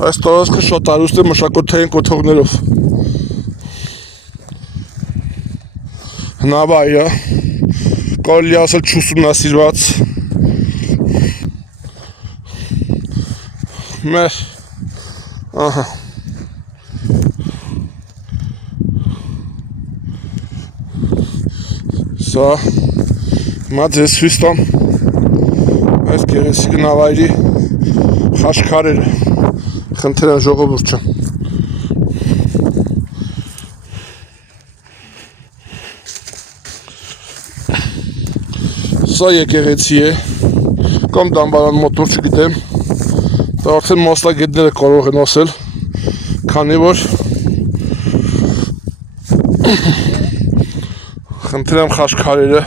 Այս տարածքը շատ հարուստ է մշակութային կոթողներով։ Հնավայրը կարելի ասել չուսումնասիրված մեր ահա սա հիմա ձեզ ցույց տամ այս գեղեցիկ նավայրի խաչքարերը, խնդրեմ ժողովուրդը։ Սա եկեղեցի է կամ դամբարան մոտոր չգիտեմ, դա արդեն մասնագետները կարող են ասել, քանի որ խնդրեմ խաչքարերը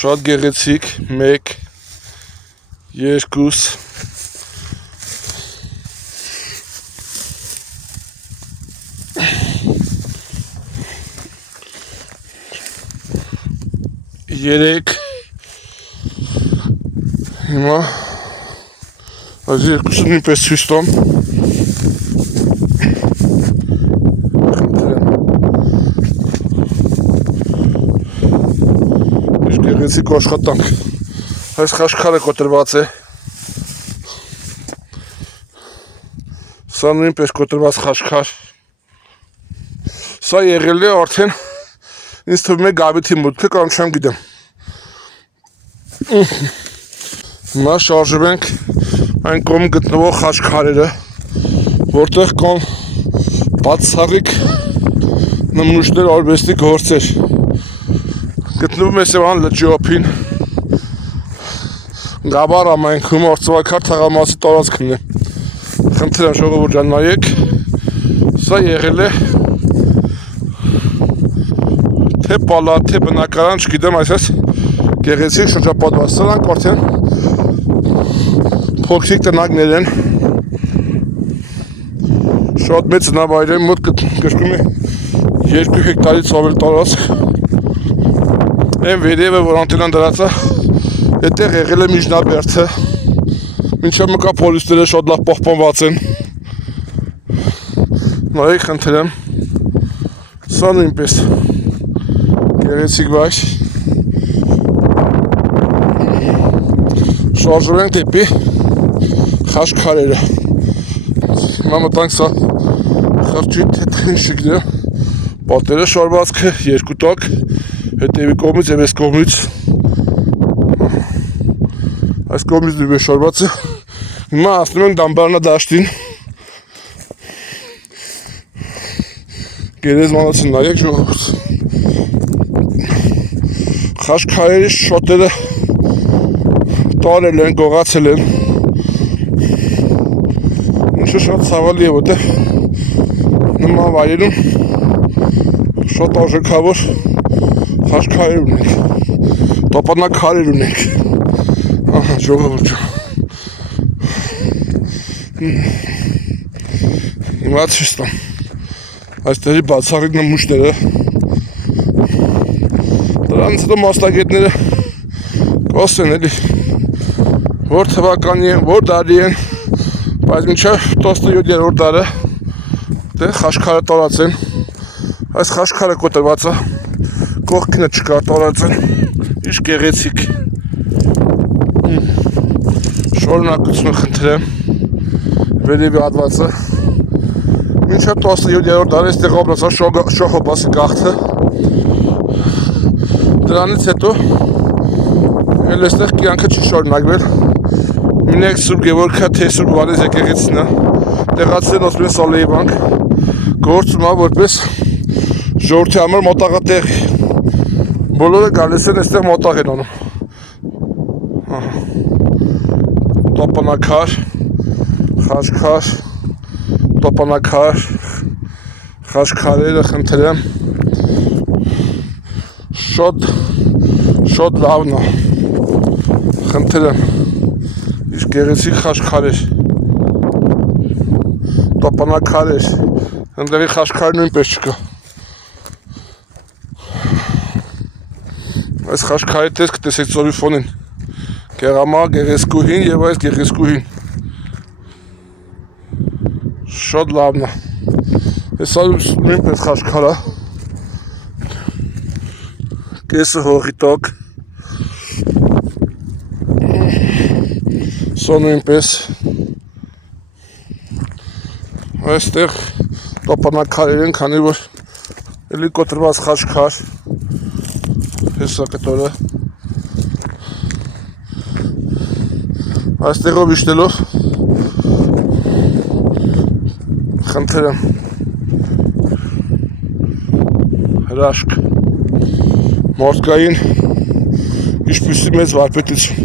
շատ գեղեցիկ, 1 2 3 հիմա այս երկուսը նույնպես ցույց տամ։ Գեղեցիկ աշխատանք։ Այս խաչքարը կոտրված է։ Սա նույնպես կոտրված խաչքար։ Սա եղել է արդեն ինձ թվում է գավիթի մուտքը կամ չեմ գիտեմ։ Հիմա շարժում ենք այն կողմ գտնվող խաչքարերը, որտեղ կան բացառիկ նմուշներ, արվեստի գործեր։ Գտնվում է Սևան լճի ափին, Գաբար ամայնքում Արծվաքար թաղամասի տարածքն է։ Խնդրեմ ժողովուրդ ջան նայեք, սա եղել է թե պալատ, թե բնակարան, չգիտեմ, այսպես գեղեցիկ շրջապատված։ Սրանք արդեն փոքրիկ տնակներ են, շատ մեծ նավայր է, մոտ կրկնում է 2 հեկտարից ավել տարածք։ Այն վերևը, որ անտենան դրած է, այդտեղ եղել է միջնաբերդը, մինչև մկա պոլիսները շատ լավ պահպանված են։ Նայեք, խնդրեմ, սա նույնպես գեղեցիկ վայր։ Շարժում ենք դեպի խաչքարերը։ Հիմա մտանք սա խրճիթ, թե ինչ չգիտեմ, պատերը շարվածքը, 2 տակ, հետևի կողմից և այս կողմից, այս կողմից նույնպես շարված է։ Հիմա հասնում ենք դամբարանադաշտին։ Գերեզմանոցը նայեք ժողովուրդ։ Խաչքարերի շոտերը տարել են, գողացել են։ Ինչը շատ ցավալի է, որտեղ նման վայրերում շատ արժեքավոր խաչքարեր ունենք, տապանակարեր ունենք։ Ահա ժողովուրդ։ Հիմա ցույց տամ այստեղի բացառիկ նմուշները։ Դրանց հետո մասնագետները կասեն էլի որ թվականի են, որ դարի են, բայց մինչև 17-րդ դարը դե խաչքարը տարածեն։ Այս խաչքարը կոտրված է, կողքինը չկա, տարածեն, ինչ գեղեցիկ։ Շարունակություն խնդրեմ, վերևի հատվածը։ Մինչև 17-րդ դարը այստեղ ապրած է Շահ Աբբասի գաղթը։ Դրանից հետո էլ այստեղ կյանքը չի շարունակվել։ Մինեք Սուրբ Գևորգը, թե Սուրբ Վարեզ եկեղեցին է, տեղացիներն ասում են Սալեի վանք, գործում է որպես ժողովրդի համար մոտաղատեղ։ Բոլորը գալիս են այստեղ մոտաղ են անում։ Տապանակար, խաչքար, տապանակար, խաչքարերը խնդրեմ, շատ լավն է, խնդրեմ, ինչ գեղեցիկ խաչքարեր, տապանակարեր, ընդեղի խաչքարը նույնպես չկա։ Այս խաչքարի տեսք տեսեք ծովի ֆոնին, գեղամա, գեղեցկուհին և այս գեղեցկուհին, Շատ լավն է։ Հեսա նույնպես խաչքար է։ Կեսը հողի տակ։ Սա նույնպես։ Այստեղ տապանակարեր են, քանի որ էլի կոտրված խաչքար։ Հեսա կտորը։ Այստեղով իշտելով խնդրեմ հրաշք մարդկային ինչպիսի մեծ վարպետություն։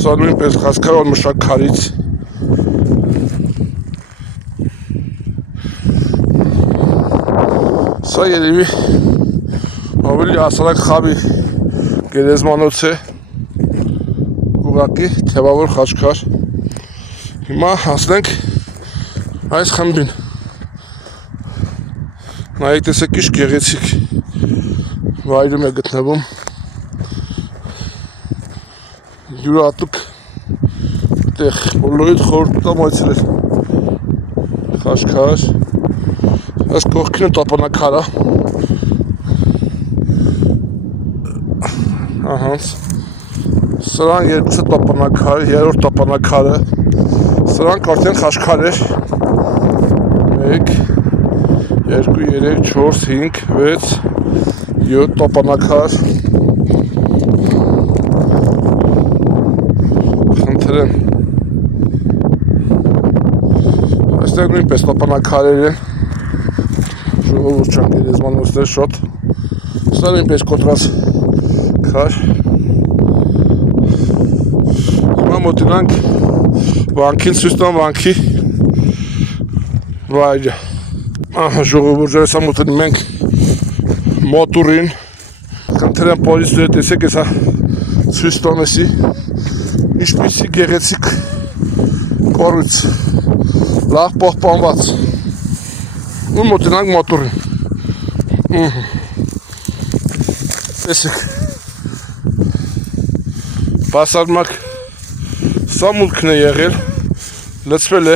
Սա նույնպես խաչքար մշակ քարից։ Սա երևի ավելի հասարակ խավի գերեզմանոց է, ուղղակի թևավոր խաչքար։ Հիմա հասնենք այս խմբին։ Նայեք, տեսեք ինչ գեղեցիկ վայրում է գտնվում։ Յուրահատուկ տեղ, բոլորիդ խորհուրդ եմ այցելել խաչքար։ Այս կողքին տապանակար է։ Ահանց։ Սրանք երկուսը տապանակար, երրորդ տապանակարը։ Սրանք արդեն խաչքար էր։ 1, 2, 3, 4, 5, 6, 7 տապանակար։ Խնդրեմ։ Այստեղ նույնպես տապանակարեր են։ Ժողովուրդ չան գերեզմանոցներ շատ։ Սա նույնպես կոտրած քար։ Հիմա մոտենանք վանքին, ցույց տամ վանքի վայրը։ Ահա ժողովուրդ ջան, մոտենում ենք մոտուրին։ Խնդրեմ պոլիսները տեսեք, հեսա ցույց տամ էսի ինչպիսի գեղեցիկ կառույց, լավ պահպանված։ Ու մոտենանք մոտուրին։ Տեսեք։ Բասարմակ սա մուտքն է եղել, լցվել է,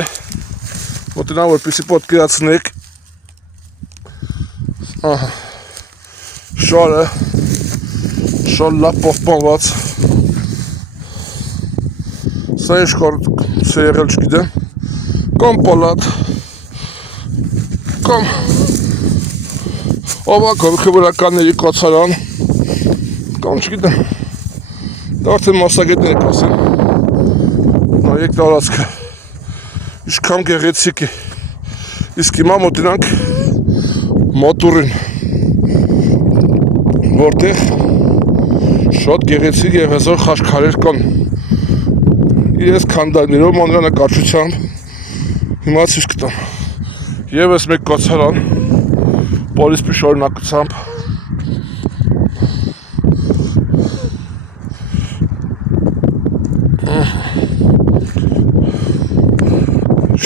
մոտենան որպեսի պատկերացնեք, շարը, շար լավ պահպանված, սա ինչ կառույց է եղել չգիտեմ, կամ պալատ, կամ ավակ հոգևորականների կացարան, կամ չգիտեմ, դա արդեն մասնագետներ եք ասեն։ Նայեք տարածքը, ինչքան գեղեցիկ է։ Իսկ հիմա մոտենանք մոտուրին, որտեղ շատ գեղեցիկ և հզոր խաչքարեր կան։ Իրենց քանդակներով մանրանկարչությամբ հիմա ցույց կտամ։ Եվս մեկ կացարան, պոլիսպի շարունակությամբ։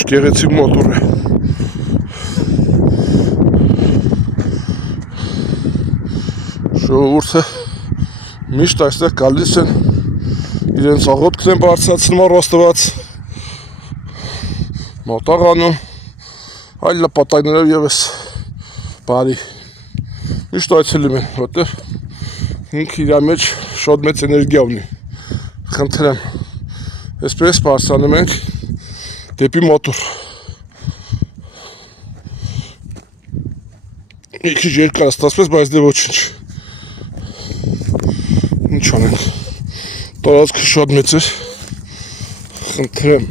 Գեղեցիկ մոտուր է։ Ժողովուրդը միշտ այստեղ գալիս են, իրենց աղոթքն են բարձրացնում առաստված, մոտաղ անում, այլ նպատակներով ևս բարի։ Միշտ այցելում են, որտեղ ինքը իր մեջ շատ մեծ էներգիա ունի։ Խնդրեմ, այսպես բարձրանում ենք դեպի մոտուր։ Մի քիչ երկար ստացվեց, բայց դե ոչինչ։ Ինչ անենք։ Տարածքը շատ մեծ էր։ Խնդրեմ։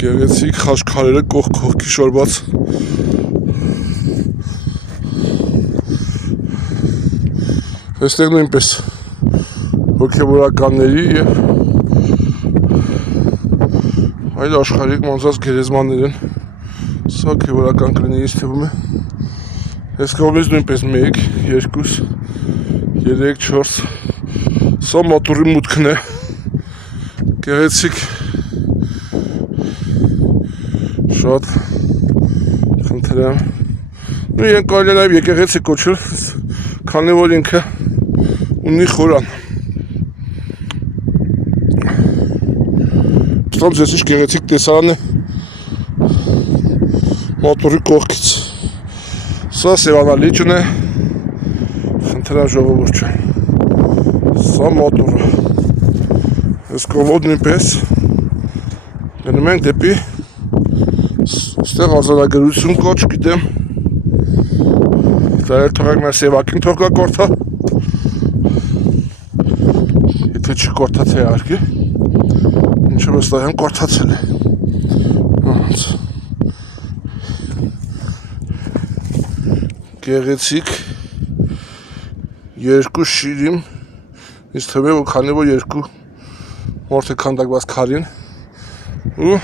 Գեղեցիկ խաչքարերը կողքի շարված։ Այստեղ նույնպես հոգևորականների և այլ աշխարհիկ մանծած գերեզմաններ են։ Սա հոգևորական կլինի, ինձ թվում է։ Այս կողմից նույնպես 1, 2, 3, 4։ Սա մոտուրի մուտքն է։ Գեղեցիկ շատ խնդրեմ։ Ու իրեն կարելի է նաև եկեղեցի կոչել, քանի որ ինքը ունի խորան։ Հայաստան ձեզիշ գեղեցիկ տեսարան է մոտորի կողքից։ Սա Սևանա լիճն է, խնդրեմ ժողովուրդ։ Սա մոտորը։ Այս կողմով նույնպես գնում ենք դեպի ստեղ ազատագրություն կոչ, գիտեմ։ Դա էլ թողակ մեր Սևակին թողկա կորթա։ Եթե չի կորթաց է արկի, ինչը վստահ եմ կորթացել է։ Գեղեցիկ երկու շիրիմ, ինձ թվում է, որ քանի որ երկու մորթ է քանդակված քարին ու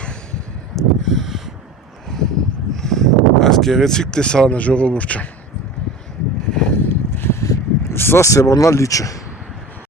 այս գեղեցիկ տեսարանը ժողովուրդ։ Սա Սևանա լիճը։